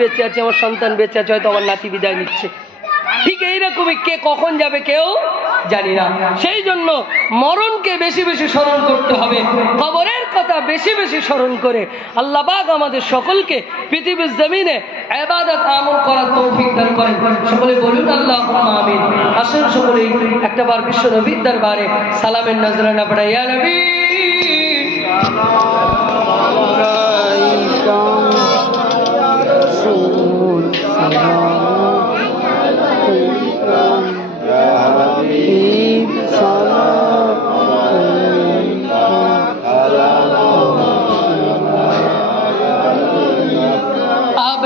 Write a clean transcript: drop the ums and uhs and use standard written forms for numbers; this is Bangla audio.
বেঁচে আছে, আমার সন্তান বেঁচে আছে, হয়তো আমার নাতি বিদায় নিচ্ছে। ঠিক এইরকমই কে কখন যাবে কেউ জানি না। সেই জন্য মরণকে বেশি বেশি স্মরণ করতে হবে, কবরের কথা বেশি বেশি স্মরণ করে আল্লাহ পাক আমাদের সকলকে পৃথিবীর জমিনে ইবাদত আমল করার তৌফিক দান করেন। সকলে বলুন আল্লাহুম্মা আমিন। আসুন সকলেই একটাবার বিশ্ব নবীর দরবারে সালামের নজরানা পড়াই। ইয়া নবী अब